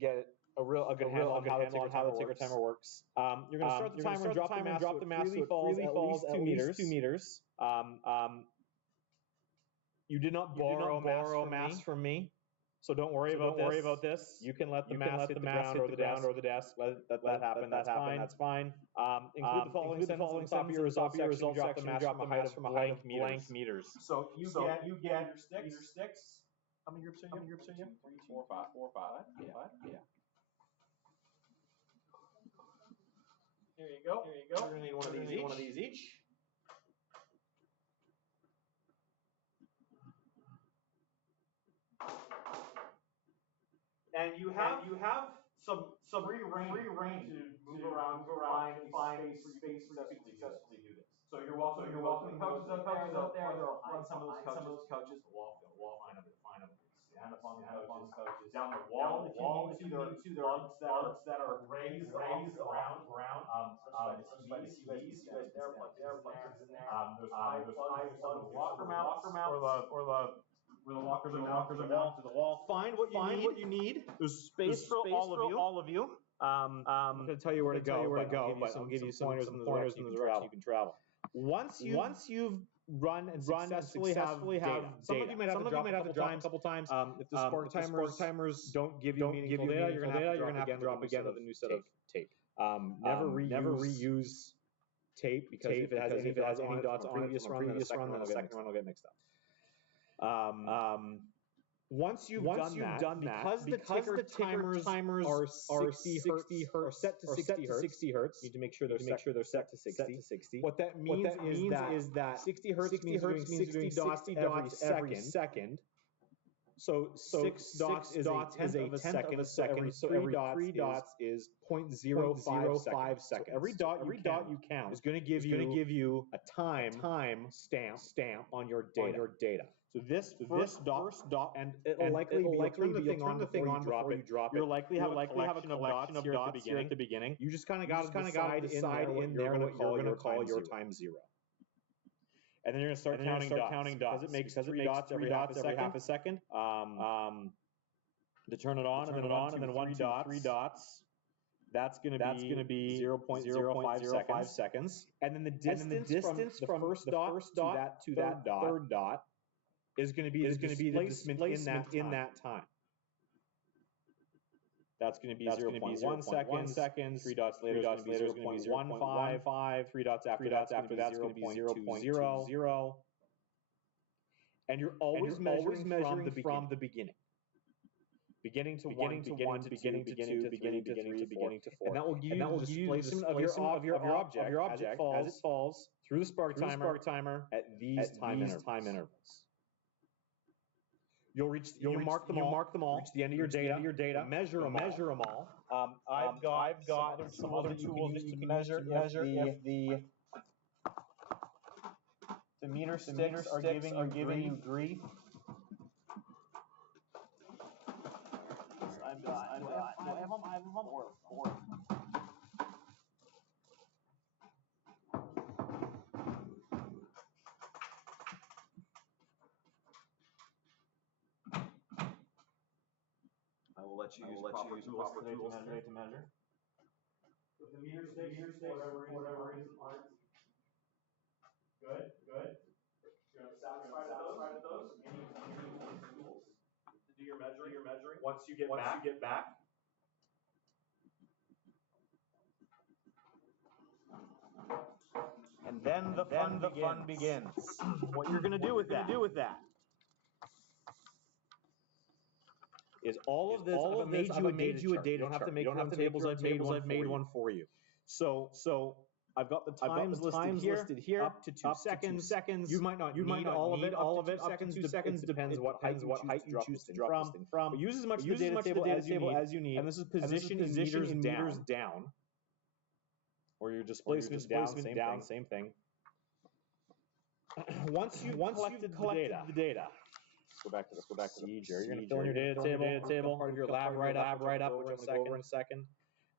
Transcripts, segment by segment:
get a good handle on how the ticker timer works. You're going to start the timer and drop the mass so it freely falls at least 2 meters. You did not borrow a mass from me, so don't worry about this. You can let the mass hit the ground or the desk. Let that happen. That's fine. Include the following sentence on top of your results section. Drop the mass from a height of blank meters. So you get your sticks. How many groups are you? 2, 3, 4, 5. Yeah. There you go. You're going to need one of these each. And you have some free reign to move around, find space to successfully do this. So you're welcome. Couches out there. They'll run some of those couches. The wall. Find them. Stand up on the couches. Down the wall. If you need to, there are plugs that are raised around. You guys there. Plugs in there. There's high plugs on the locker mounts where the lockers are mounted to the wall. Find what you need. There's space for all of you. I'm going to tell you where to go, but I'll give you some pointers in the direction you can travel. Once you've run and successfully have data. Some of you might have to drop a couple times. If the spark timers don't give you meaningful data, you're going to have to drop again with a new set of tape. Never reuse tape because if it has any dots on previous run, then the second run will get mixed up. Once you've done that, because the ticker timers are 60 hertz, or set to 60 hertz, you need to make sure they're set to 60. What that means is that 60 hertz means doing 60 dots every second. So 6 dots is a tenth of a second. So every 3 dots is 0.05 seconds. Every dot you count is going to give you a time stamp on your data. So this first dot, and it'll likely turn the thing on before you drop it. You'll likely have a collection of dots here at the beginning. You just kind of got to decide in there what you're going to call your time 0. And then you're going to start counting dots. Because it makes 3 dots every half a second. To turn it on, and then 1, 2, 3 dots. That's going to be 0.05 seconds. And then the distance from the first dot to that third dot is going to be the displacement in that time. That's going to be 0.1 seconds. 3 dots later is going to be 0.15. 3 dots after that's going to be 0.20. And you're always measuring from the beginning. Beginning to 1, beginning to 2, beginning to 3, beginning to 4. And that will give you the displacement of your object as it falls through the spark timer at these time intervals. You'll mark them all. Reach the end of your data. Measure them all. I've got some other tools that you can measure if the meter sticks are giving you grief. I have them or 4. I will let you use proper tools today to measure. If the meter sticks for whatever reason aren't good. You're satisfied with those. You need tools to do your measuring. Once you get back. And then the fun begins. What you're going to do with that is all of this. I've made you a data chart. You don't have to make your own tables. I've made one for you. So I've got the times listed here up to 2 seconds. You might not need all of it up to 2 seconds. Depends what height you choose to drop this thing from. But use as much of the data table as you need. And this is position in meters down. Or your displacement down, same thing. Once you've collected the data. Let's go back to the You're going to fill in your data table. Part of your lab right up. We're going to go over in a second.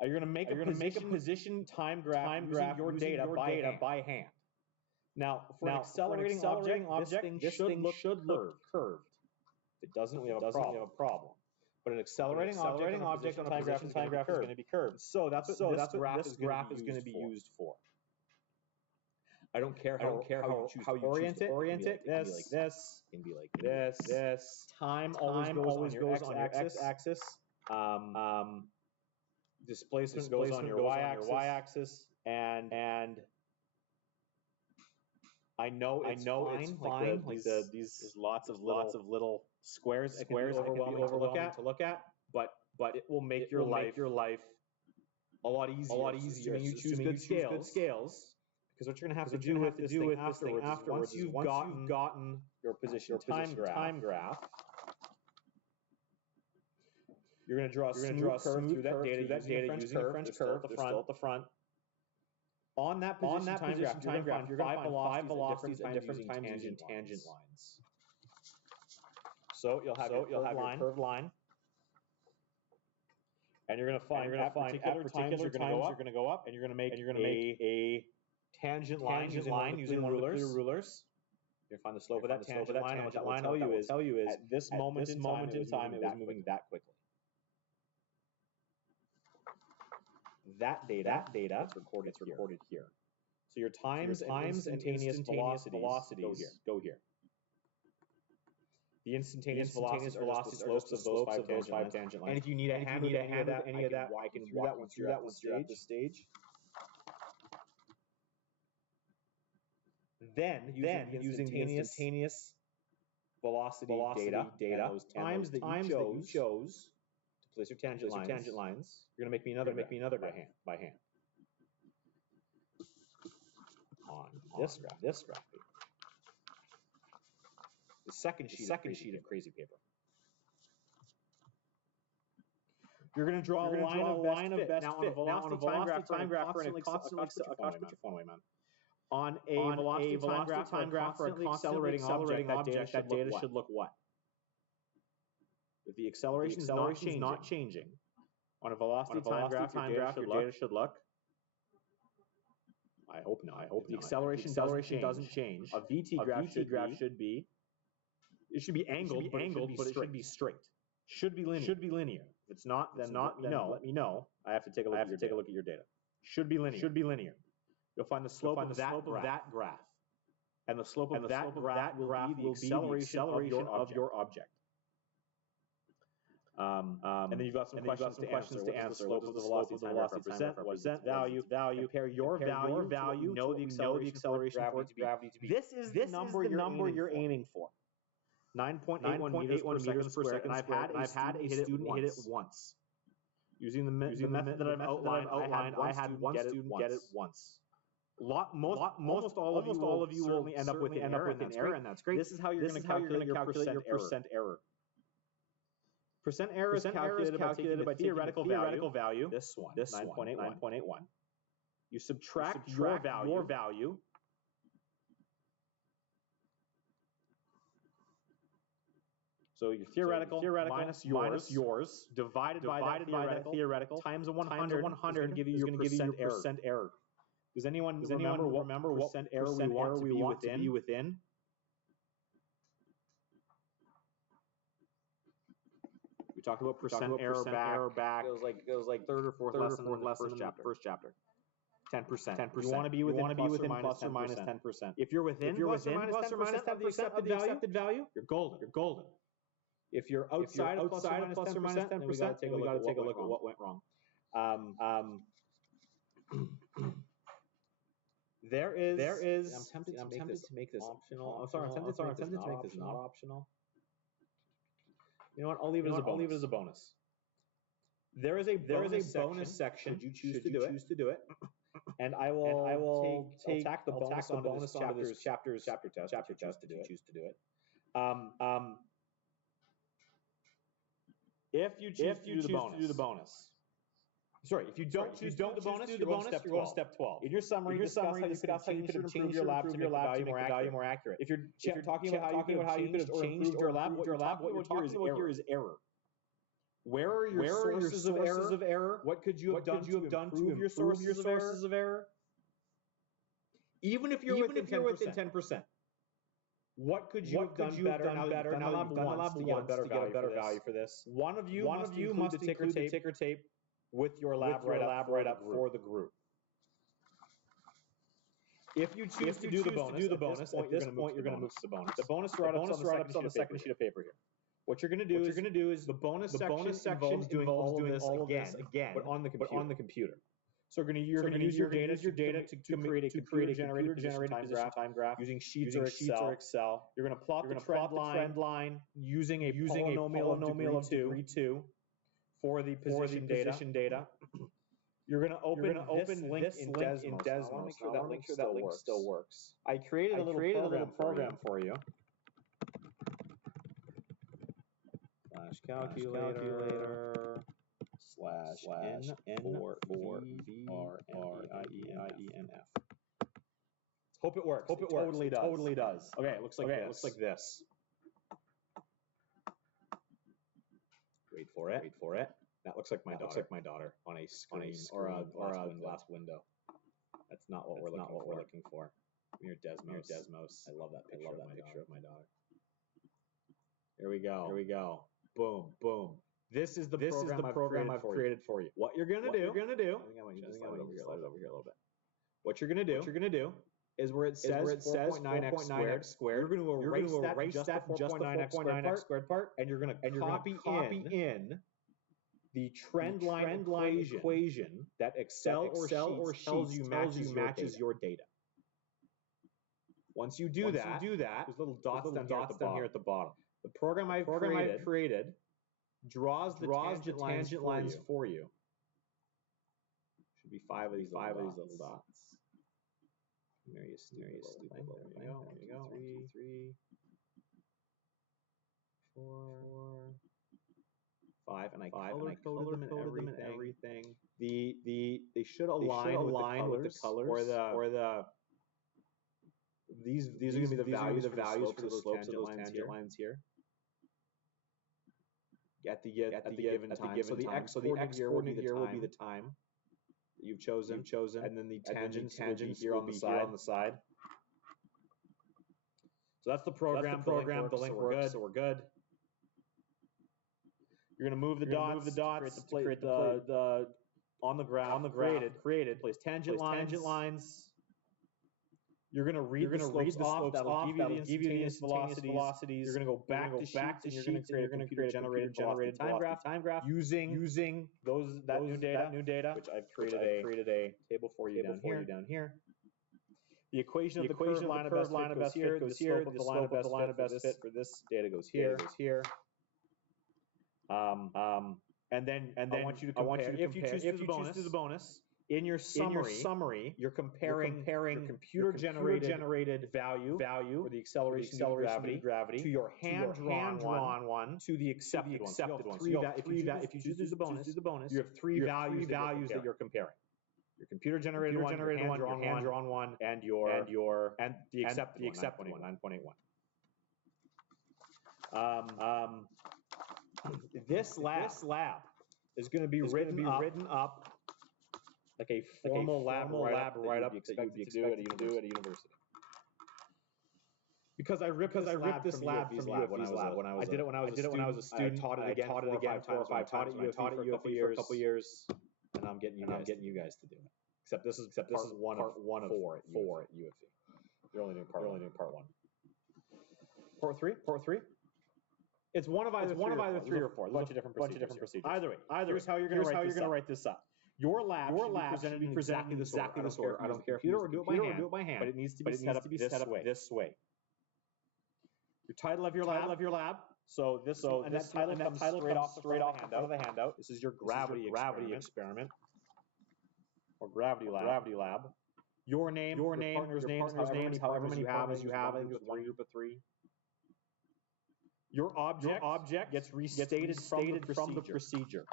You're going to make a position time graph using your data by hand. Now, for an accelerating object, this thing should look curved. If it doesn't, we have a problem. But an accelerating object on a time graph is going to be curved. So that's what this graph is going to be used for. I don't care how you orient it. This can be like this. Time always goes on your x-axis. Displacement goes on your y-axis, and I know it's fine. These lots of little squares that can be overwhelming to look at, but it will make your life a lot easier. Assuming you choose good scales. Because what you're going to have to do with this thing afterwards is once you've gotten your position time graph, you're going to draw a smooth curve through that data using a French curve. They're still at the front. On that position time graph, you're going to find 5 velocities at different times using tangent lines. So you'll have your curved line. And you're going to find at particular times you're going to go up, and you're going to make a tangent line using one of the clear rulers. You're going to find the slope of that tangent line, and what that will tell you is at this moment in time, it was moving that quickly. That data it's recorded here. So your times and instantaneous velocities go here. The instantaneous velocities are the slopes of those 5 tangent lines. And if you need a hand with any of that, I can walk you through that once you're at this stage. Then using the instantaneous velocity data, those times that you chose to place your tangent lines, you're going to make me another by hand. On this graph. The second sheet of crazy paper. You're going to draw a line of best fit. Now on a velocity time graph, put your phone away, man. On a velocity time graph for a constantly accelerating object, that data should look what? If the acceleration is not changing, on a velocity time graph, your data should look. I hope not. If the acceleration doesn't change, a VT graph should be. It should be angled, but it should be straight. Should be linear. If it's not, then let me know. I have to take a look at your data. Should be linear. You'll find the slope of that graph. And the slope of that graph will be the acceleration of your object. And then you've got some questions to answer. What does the velocity time graph represent? What is its value? Compare your value. Know the acceleration for gravity to be. This is the number you're aiming for. 9.81 meters per second. I've had a student hit it once. Using the method that I've outlined, I had one student get it once. Almost all of you will end up with an error, and that's great. This is how you're going to calculate your percent error. Percent error is calculated by theoretical value. This one, 9.81. You subtract your value. So your theoretical minus yours divided by that theoretical times 100 is going to give you your percent error. Does anyone remember what percent error we want to be within? We talked about percent error back. It was like third or fourth lesson in the first chapter. 10%. You want to be within plus or minus 10%. If you're within plus or minus 10% of the accepted value, you're golden. If you're outside of plus or minus 10%, then we got to take a look at what went wrong. There is. I'm tempted to make this optional. I'm tempted to make this not optional. You know what? I'll leave it as a bonus. There is a bonus section. Should you choose to do it? And I will tack the bonus onto this chapter test to choose to do it. If you choose to do the bonus. Sorry, if you don't choose the bonus, you're going to step 12. In your summary, discuss how you could have changed your lab to make the value more accurate. If you're talking about how you could have changed your lab, what you're talking about here is error. Where are your sources of error? What could you have done to improve your sources of error? Even if you're within 10%. What could you have done better now that you've done the lab once to get a better value for this? One of you must include the ticker tape with your lab write-up for the group. If you choose to do the bonus, at this point you're going to move to the bonus. The bonus write-up's on the second sheet of paper here. What you're going to do is the bonus section involves doing all of this again, but on the computer. So you're going to use your data to create a computer-generated position time graph using Sheets or Excel. You're going to plot the trend line using a polynomial of degree 2 for the position data. You're going to open this link in Desmos. I want to make sure that link still works. I created a little program for you. Calculator /n for VRMEIENF. Hope it works. It totally does. Okay, it looks like this. Wait for it. That looks like my daughter on a screen or a glass window. That's not what we're looking for. Near Desmos. I love that picture of my daughter. Here we go. Boom. This is the program I've created for you. What you're gonna do? Slide it over here a little bit. What you're gonna do is where it says 4.9x squared. You're gonna erase that just the 4.9x squared part, and you're gonna copy in the trend line equation that Excel or Sheets tells you matches your data. Once you do that, there's little dots down here at the bottom. The program I've created draws the tangent lines for you. Should be five of these little dots. There you stupid little thing. There you go. 1, 2, 3, 4, 5, and I colored them and everything. They should align with the colors or the these are going to be the values for the slopes of those tangent lines here. At the given time. So the x coordinate here will be the time that you've chosen, and then the tangents will be here on the side. So that's the program. The link works. So we're good. You're going to move the dots to create the on the graph created. Place tangent lines. You're going to read the slopes off. That'll give you the velocities. You're going to go back to Sheets, and you're going to create a computer-generated time graph using that new data, which I've created a table for you down here. The equation of the curve line of best fit goes here. The slope of the line of best fit for this data goes here. And then I want you to compare. If you choose to do the bonus. In your summary, you're comparing your computer-generated value for the acceleration due to gravity to your hand-drawn one to the accepted one. If you choose to do the bonus, you have three values that you're comparing. Your computer-generated one, your hand-drawn one, and the accepted one, 9.81. This lab is going to be written up like a formal lab write-up that you'd be expected to do at a university. Because I ripped this lab from U of V's lab when I was a student. I taught it again 4 or 5 times. I taught it at U of V for a couple years, and I'm getting you guys to do it. Except this is one of 4 at U of V. You're only doing part 1. Part 3. It's one of either 3 or 4. There's a bunch of different procedures. Either way, here's how you're going to write this up. Your lab should be presented in exactly this order. I don't care if you do it by hand, but it needs to be set up this way. Your title of your lab. So that title comes straight off of the handout. This is your gravity experiment or gravity lab. Your name, partner's names, however many you have. I think there's one group of 3. Your object gets restated from the procedure.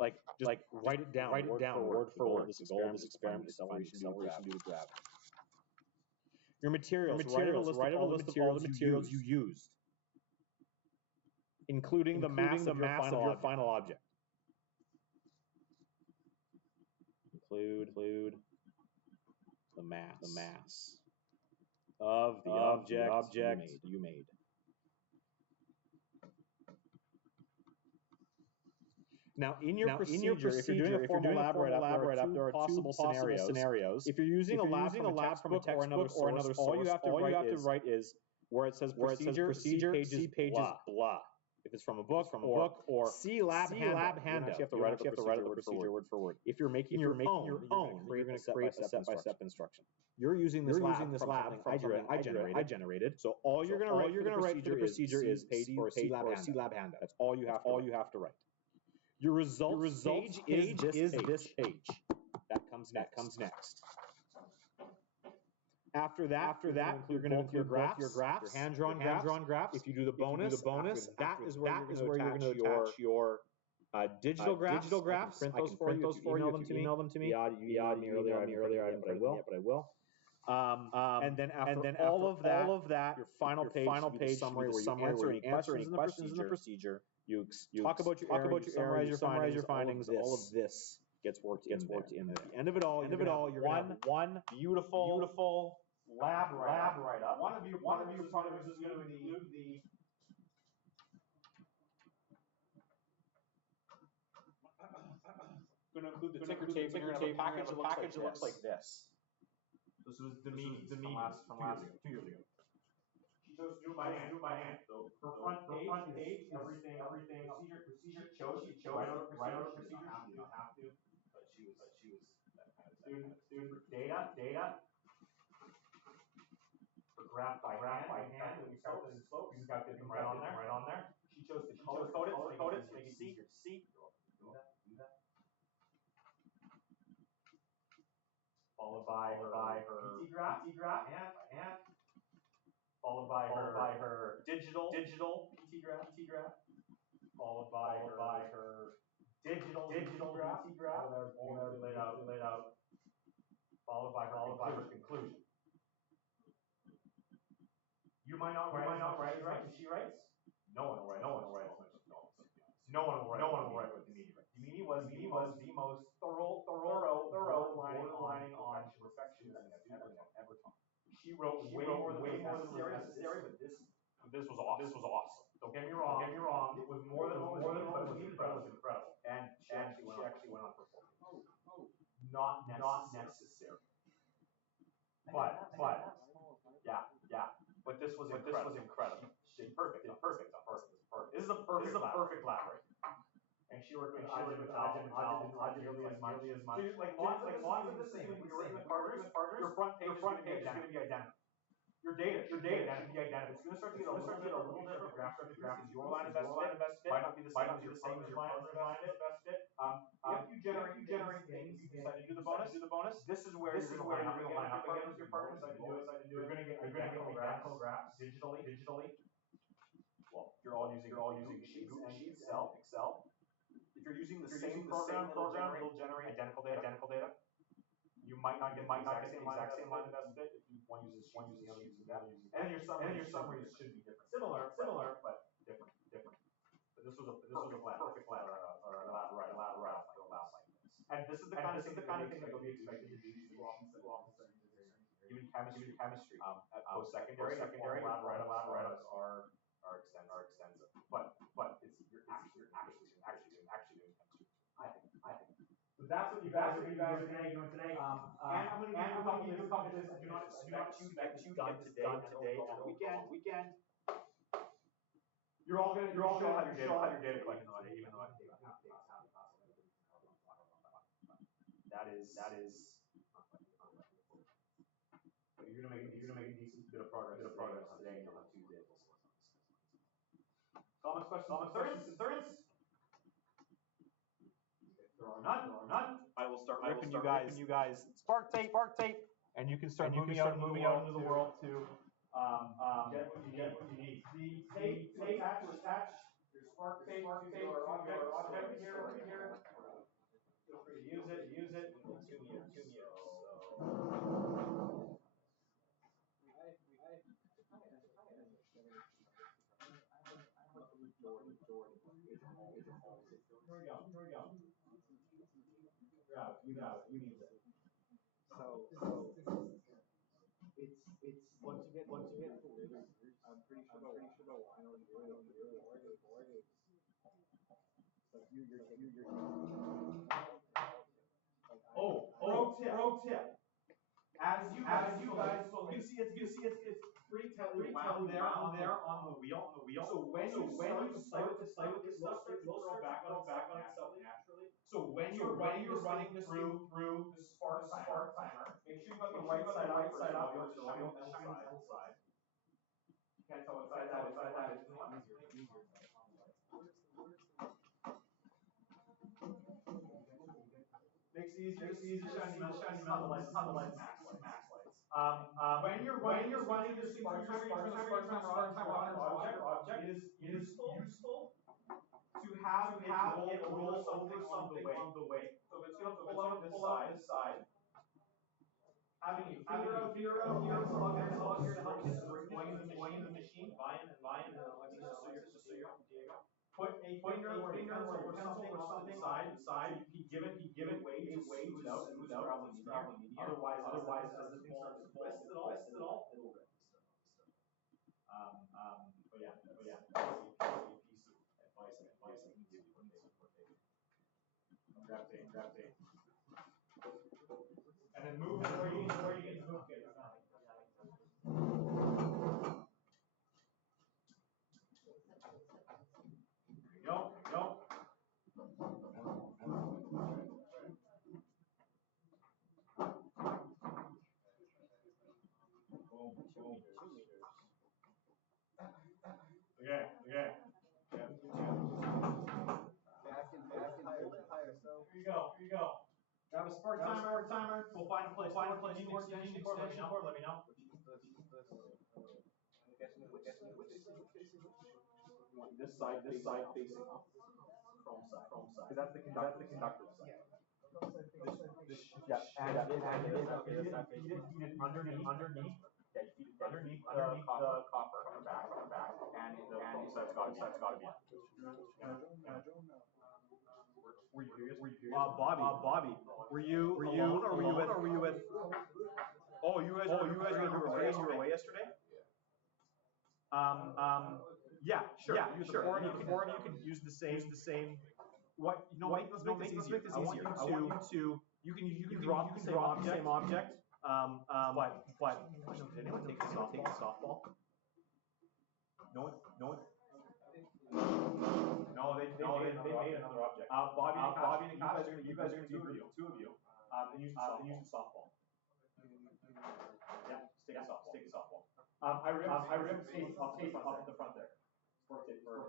Like write it down word for word. This experiment, acceleration due to gravity. Your materials. Write a list of all the materials you used, including the mass of your final object. Include the mass. of the object you made. Now, in your procedure, if you're doing a formal lab write-up, there are two possible scenarios. If you're using a lab from a textbook or another source, all you have to write is where it says procedure, see pages, blah. If it's from a book, or see lab handout. You have to write the procedure word for word. If you're making your own, you're going to create a step-by-step instruction. You're using this lab from something I generated. So all you're going to write for the procedure is page or see lab handout. That's all you have to write. Your results page is this page. That comes next. After that, you're going to include both your graphs, your hand-drawn graphs. If you do the bonus, that is where you're going to attach your digital graphs. I can print those for you if you email them to me. You emailed me earlier, but I will. And then after all of that, your final page summary where you answer any questions in the procedure. You talk about your error, summarize your findings. All of this gets worked in there. At the end of it all, you're going to have one beautiful lab write-up. One of you probably is going to include the ticker tape. You're going to have a package that looks like this. This was the meetings from last 2 years ago. She chose to do it by hand. So her front page, everything, procedure, she chose write out a procedure. She did not have to, but she was that kind of student for data. For graph by hand, we calculated slopes. You calculated them right on there. She chose to color code it to make it easier to see. Do that. Followed by her PT graph, and followed by her digital PT graph, followed by her digital PT graph, laid out, followed by her conclusion. You might not write as much as she writes. No one will write as much as no one will write what Damini writes. Damini was the most thorough borderlining on perfection that I've ever taught. She wrote way more than necessary, but this was awesome. Don't get me wrong. It was more than what was incredible. And she actually went on performing. Not necessary. But yeah. But this was incredible. She did perfect. This is a perfect lab rate. And she worked with Ajit nearly as much. Like lots of the same. When you're working with partners, your front page is going to be identical. Your data should be identical. It's going to start to get a little different. The graph because your line of best fit might not be the same as your partner's line of best fit. If you generate things, you decide to do the bonus. This is where you're going to line up again with your partners. You're going to get identical graphs digitally. Well, you're all using sheets and Excel. If you're using the same program, it'll generate identical data. You might not get the exact same line of best fit if one uses the other using that. And your summaries should be different. Similar, but different. But this was a perfect lab write for a lab like this. And this is the kind of thing that you'll be expected to do. Even chemistry. At post-secondary, lab write-ups are extensive. But you're actually doing chemistry. I think. So that's what you guys are doing today. And I'm going to give you a couple of this. I do not expect you to get done today on the weekend. You're all going to have your data collected on it, even though I think that is. You're going to make a decent bit of progress today, and you'll have Tuesday. Comments, questions, concerns? There are none. I will start ripping you guys spark tape, and you can start moving out into the world to get what you need. The tape to attach your spark tape to your object here. Feel free to use it. 2 years. Here we go. You got it. You need it. So once you get full, I'm pretty sure the line on the early like you're pro tip. As you guys, so you see it's pretty tightly wound there on the wheel. So when you start to play with this stuff, it will start back on itself naturally. So when you're running this through the spark timer, make sure you got the right side up so you'll shine on the side. You can't tell what side that is. Makes it easier shining metal lights, max lights. When you're running this spark timer on your object, it is useful to have it roll something on the way. So if it's going to pull out this side, having a finger out here to help you going in the machine, buying and so you're put a finger or something on the side, you give it way to smooth out traveling in here. Otherwise, as the thing starts to twist it all, it'll rip. But yeah, piece of advice I can give you when they grab tape. And then move where you get move it. There you go. Okay. Here you go. Grab a spark timer. We'll find a place. Extension cord. Let me know. This side facing up. Chrome side. Because that's the conductor side. Yeah, and feed it underneath. Yeah, you feed it underneath the copper back, and the side's got to be up. Were you here? Bobby, were you alone or were you with? Oh, you guys were away yesterday. Yeah, sure. The four of you can use the same. What? Let's make this easier. I want you to. You can drop the same object. But did anyone take the softball? No one. No, they made another object. Bobby and Akash, you guys are gonna do two of you. And use the softball. Yeah, take a softball. I ripped tape up the front there. Sport tape for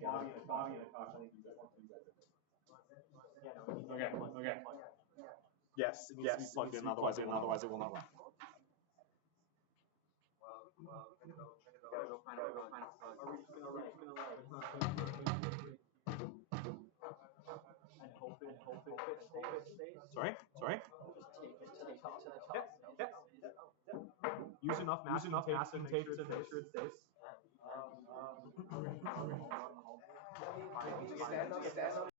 Bobby and Akash. I think you guys want to use that. Okay. Yes, it needs to be plugged in, otherwise it will not run. Gotta go find a plug. Are we just gonna and hope it stays? Sorry? Just take it to the top. Yep. Use enough masking tape to make sure it stays. Stand up.